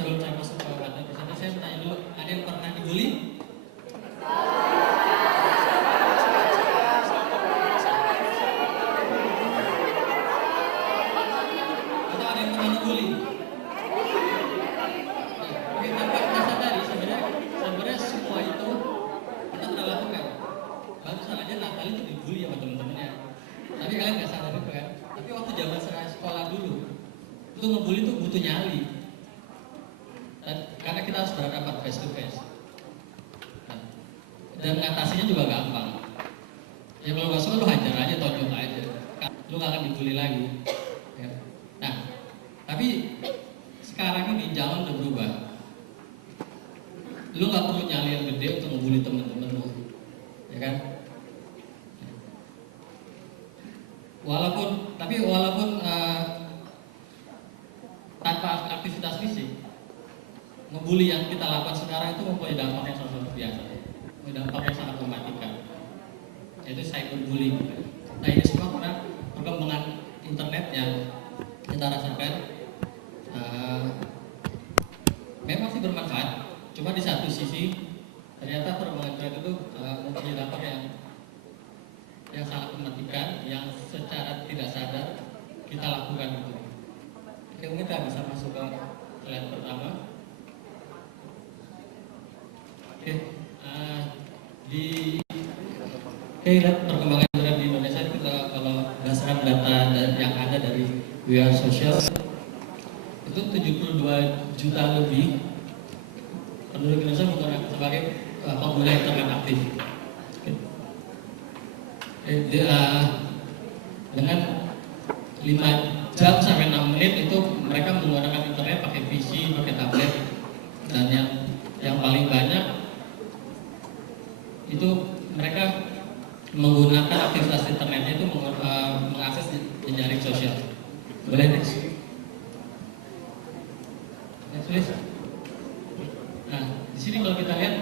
sebelum saya masuk ke materi kesana, saya bertanya dulu, ada yang pernah dibully? Atau ada yang pernah dibully? Oke, tanpa kita sadari sebenarnya semua itu kita pernah lakukan. Barusan aja Natal itu dibully sama teman-temannya. Tapi kalian nggak sadar itu kan? Tapi waktu zaman sekolah dulu, itu ngebully itu butuh nyali. Dan karena kita harus berhadapan face to face. Dan mengatasinya juga gampang. Ya kalau nggak suka lu hajar aja, tonjok aja. Lu nggak akan dibully lagi. Ya. Nah, tapi sekarang ini zaman udah berubah. Lu nggak perlu nyali yang gede untuk ngebully temen-temen lu, ya kan? Walaupun tanpa aktivitas fisik, ngebully yang kita lakukan sekarang itu mempunyai dampak yang sangat luar biasa, dampak yang sangat mematikan, yaitu cyberbullying. Nah ini semua karena perkembangan internet yang kita rasakan memang sih bermanfaat. Cuma di satu sisi ternyata perkembangan internet itu mempunyai dampak yang sangat mematikan, yang secara tidak sadar kita lakukan itu. Oke, mungkin kita bisa masuk ke slide pertama. Oke, lihat perkembangan internet di Indonesia. Kita kalau berdasarkan data yang ada dari We Are Social, itu 72 juta lebih penduduk Indonesia menggunakan sebagai pengguna internet aktif. Dengan 5 jam sampai 6 menit itu mereka menggunakan internet pakai PC, pakai tablet, dan yang paling banyak itu mereka menggunakan aktivitas internetnya itu mengakses jejaring sosial. Boleh next? Next please. Nah, di sini kalau kita lihat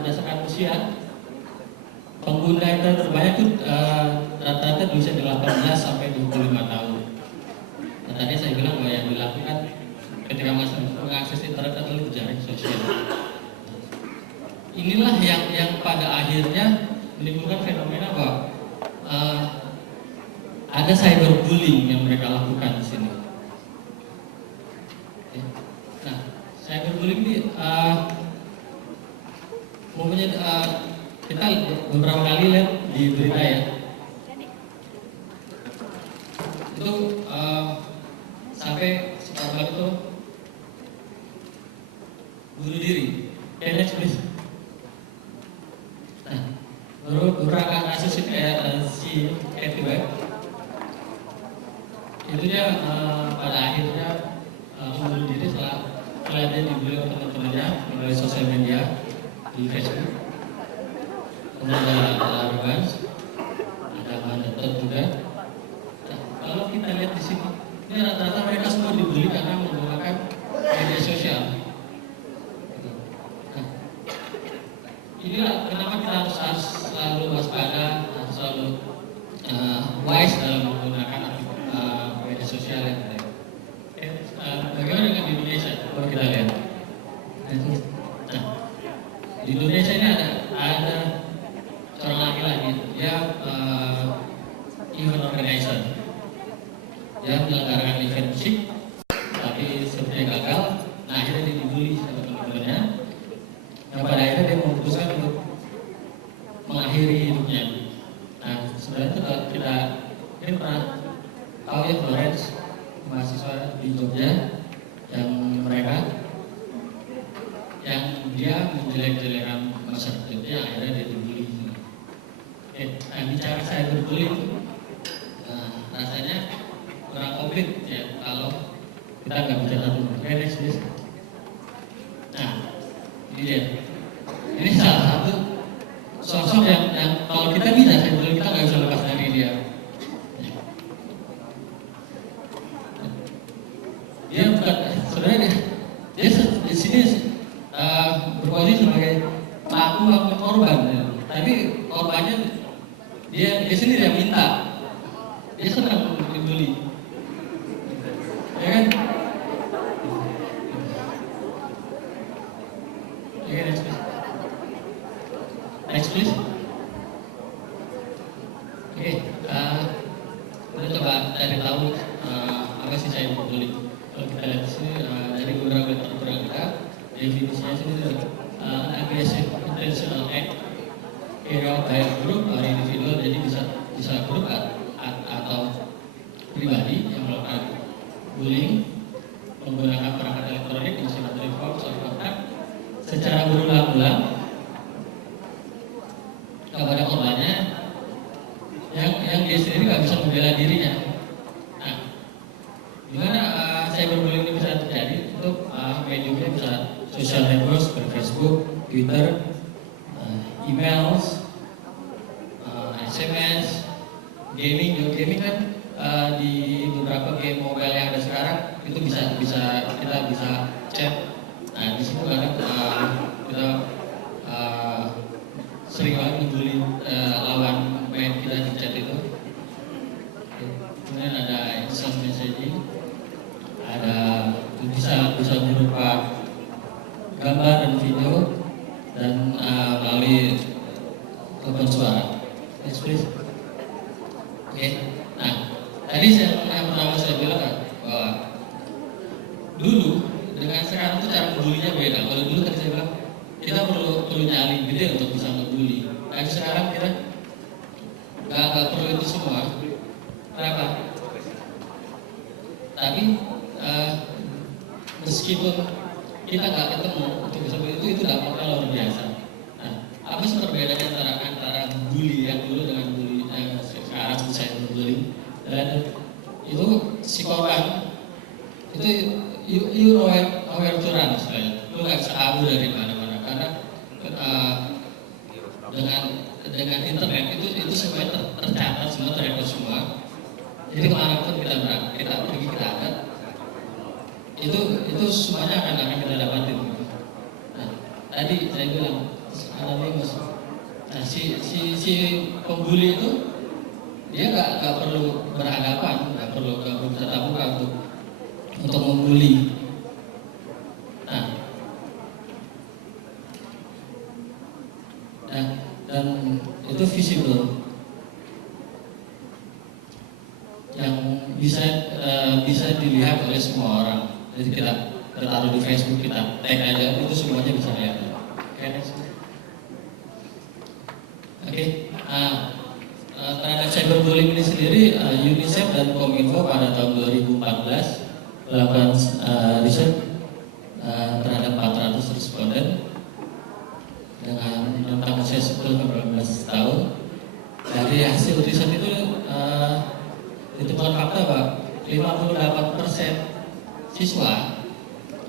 berdasarkan usia, pengguna internet terbanyak itu rata-rata di usia 18 sampai 25 tahun. Nah, tadi saya bilang bahwa yang dilakukan ketika mengakses internet adalah jejaring sosial. Inilah yang pada akhirnya menimbulkan fenomena bahwa ada cyberbullying yang mereka lakukan di sini. Nah, cyberbullying ini kita beberapa kali lihat di berita ya, itu sampai sekarang itu bunuh diri. Next please. Nah, beberapa kasus kayak si Kevin Webb itu dia pada akhirnya bunuh diri setelah dia dibully oleh teman-temannya melalui sosial media di Facebook. Kemudian ada arrogance, ada mandator juga. Nah, kalau kita lihat di sini, ini rata-rata mereka semua dibully karena menggunakan media sosial. Nah, inilah kenapa kita harus selalu waspada, harus selalu wise dalam menggunakan media sosial yang ada. Bagaimana dengan di Indonesia? Kalau kita lihat, nah, di Indonesia ini ada seorang laki-laki, dia event organizer, dia menyelenggarakan event musik, tapi sepertinya gagal. Nah, akhirnya dia dibully sama teman-temannya. Nah, pada akhirnya dia memutuskan untuk mengakhiri hidupnya. Nah, sebenarnya itu kalau kita pernah tahu ya Florence, mahasiswa di Jogja, yang dia menjelek-jelekan masyarakat Jogja, akhirnya dia dibully. Nah, bicara cyberbullying itu rasanya kurang komplit ya kalau kita nggak bicara dulu. Next please. Nah, ini dia. Ini salah satu sosok yang kalau kita bisa cyberbullying, kita nggak bisa lepas dari dia. Dia bukan sebenarnya dia di sini berposisi sebagai pelaku atau korban, ya. Tapi korbannya dia sendiri yang minta, dia senang dibully, ya kan? definisinya sendiri aggressive intentional act carried out by group or individual, jadi bisa grup atau pribadi yang melakukan bullying menggunakan perangkat elektronik, intimidatory forms or contact secara berulang-ulang kepada korbannya yang dia sendiri nggak bisa membela dirinya. Nah, gimana cyberbullying ini bisa terjadi? Itu mediumnya bisa social network seperti Facebook, Twitter, emails, SMS, gaming kan di beberapa game mobile yang ada sekarang itu kita bisa chat. Nah di situ kan kita sering banget ngebully lawan main kita di chat itu. Kemudian ada instant messaging, ada bisa berupa gambar dan video dan melalui telepon suara. Next please. Oke. Nah, tadi yang pertama saya bilang bahwa dulu dengan sekarang itu cara ngebulinya beda. Kalau dulu tadi saya bilang kita perlu nyali gede untuk bisa ngebully. Tapi sekarang kita nggak perlu itu semua. Kenapa? Tapi meskipun kita nggak ketemu untuk bisa itu dampaknya luar biasa. Nah, apa sih perbedaannya antara bully yang dulu dengan bully yang sekarang cyberbullying? Dan itu si korban itu you aware to run istilahnya. Lu nggak bisa kabur dari mana-mana karena dengan internet itu semuanya tercatat, semua terrekod semua. Jadi kemanapun kita pergi kita ada itu semuanya akan kita dapatin. Nah, tadi saya bilang anonimus. Nah, si pembuli itu dia nggak perlu berhadapan, nggak perlu tatap muka untuk membuli. Nah, dan itu visible yang bisa dilihat oleh semua orang. Jadi kita taruh di Facebook, kita tag aja, itu semuanya bisa lihat. Oke. Terhadap cyberbullying ini sendiri, UNICEF dan Kominfo pada tahun 2014 melakukan riset terhadap 400 responden dengan rentang usia 10-15 tahun. Dari hasil riset itu ditemukan fakta bahwa 58% siswa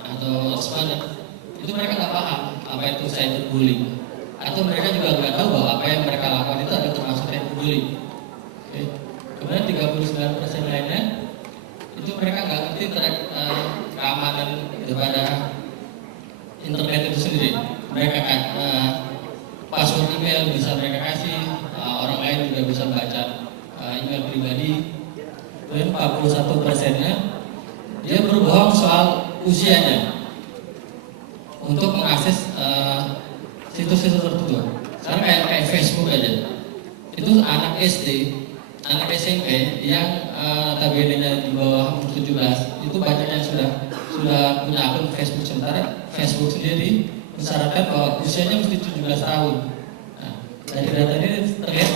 atau responden itu mereka nggak paham apa itu cyberbullying, atau mereka juga nggak tahu bahwa apa yang mereka lakukan itu ada termasuk cyberbullying. Oke. Kemudian 39% lainnya itu mereka nggak ngerti keamanan daripada internet itu sendiri. Mereka password email bisa mereka kasih, orang lain juga bisa baca email pribadi. Kemudian 41%-nya dia berbohong soal usianya untuk mengakses situs-situs tertentu. Sekarang kayak Facebook aja, itu anak SD, anak SMP yang tabelannya di bawah umur 17 itu banyaknya sudah punya akun Facebook, sementara Facebook sendiri mensyaratkan bahwa usianya mesti 17 tahun. Nah, dari data ini terlihat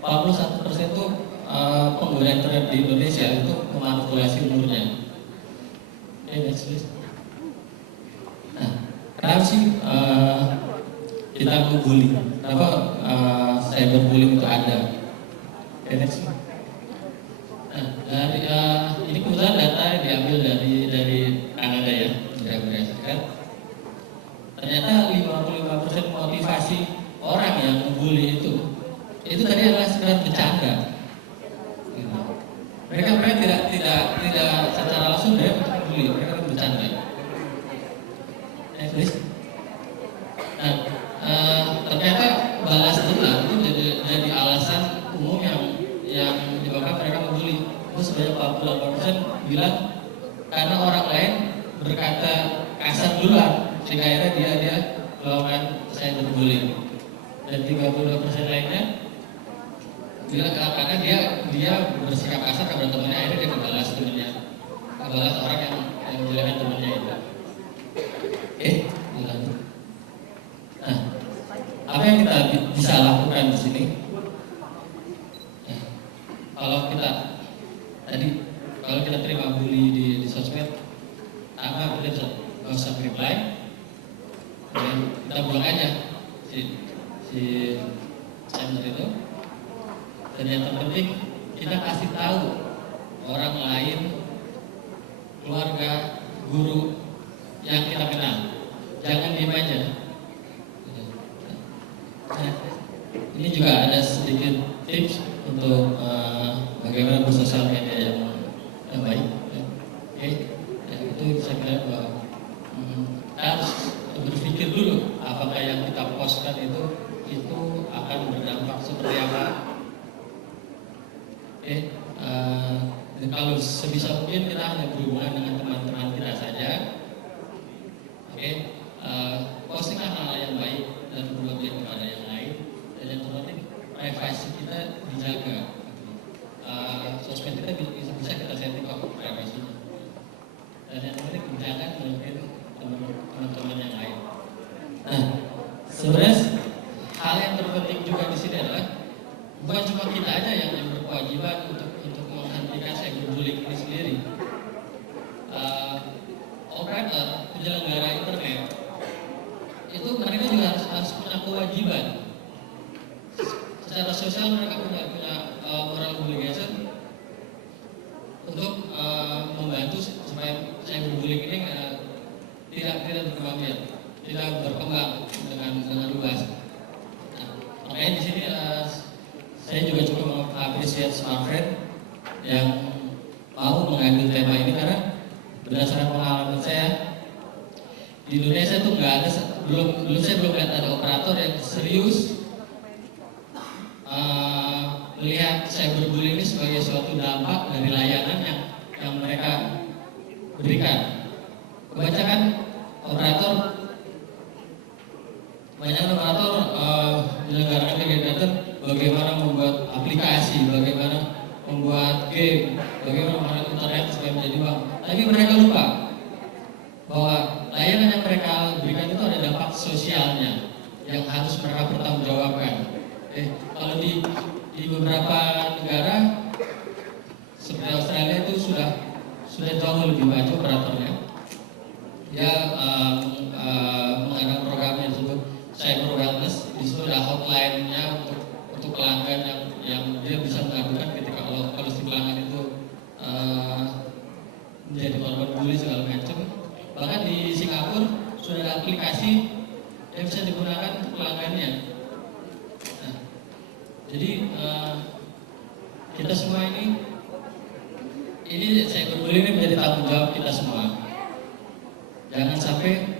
bahwa 41% itu pengguna internet di Indonesia itu memanipulasi umurnya. Next please. Nah, kenapa sih kita ngebully? Kenapa cyberbullying itu ada? Next. Nah, dari ini kebetulan data yang diambil dari Kanada ya, dari Amerika Serikat. Ternyata 55% motivasi orang yang ngebully itu tadi adalah sekedar bercanda. Mereka tidak secara langsung dia membuli, mereka bercanda. Next please. Nah, ternyata balas dendam itu jadi alasan umum yang menyebabkan mereka membuli. Itu sebanyak 48% bilang karena orang lain berkata kasar duluan sehingga akhirnya dia melakukan cyberbullying. Dan 32% lainnya bilang karena dia bersikap kasar kepada temannya, akhirnya dia membalas temannya, membalas orang yang menjelekkan temannya itu. bisa lakukan di sini. Nah, kalau kita terima bully di sosmed, kita bisa nggak usah reply, dan kita buang aja si sender itu. Dan yang terpenting kita kasih tahu orang lain, keluarga, guru yang kita kenal, jangan diem aja. Nah, ini juga ada sedikit tips untuk bagaimana bersosial media yang baik. Oke, ya, itu saya kira bahwa kita harus berpikir dulu apakah yang kita postkan itu akan berdampak seperti apa. Oke, dan kalau sebisa mungkin kita hanya berhubungan dengan teman-teman kita saja. Oke, postinglah hal yang baik dan berbagi kepada yang lain, dan yang terpenting privasi kita dijaga. Sosmed kita bisa kita setting kok privasinya, dan yang terpenting jangan mungkin teman-teman yang lain. Nah, sebenarnya hal yang terpenting juga di sini adalah bukan cuma kita aja yang berkewajiban untuk menghentikan cyberbullying ini sendiri. Operator, penyelenggara internet itu mereka juga harus punya kewajiban. Secara sosial mereka punya moral obligation untuk membantu supaya cyberbullying ini tidak berkembang biak, tidak berkembang dengan luas. Nah, makanya di sini saya juga cukup mengapresiasi Smartfriend yang mau mengambil tema ini, karena berdasarkan pengalaman saya di Indonesia itu nggak ada, saya belum lihat ada operator yang serius melihat cyberbullying ini sebagai suatu dampak dari layanan yang mereka berikan. Kebanyakan operator menyelenggarakan kegiatan bagaimana membuat aplikasi, bagaimana membuat game, bagaimana membuat internet supaya menjadi uang. Tapi mereka lupa bahwa layanan yang mereka berikan itu ada dampak sosialnya yang harus mereka pertanggungjawabkan. Kalau di beberapa negara seperti Australia itu sudah jauh lebih maju operatornya. Dia mengadakan program yang disebut cyber wellness. Di situ ada hotline-nya untuk pelanggan yang dia bisa mengadukan ketika kalau si pelanggan itu menjadi korban bully segala macam. Bahkan di Singapura sudah ada aplikasi yang bisa digunakan untuk pelanggannya. Nah, jadi kita semua ini cyberbullying ini menjadi tanggung jawab kita semua. Jangan sampai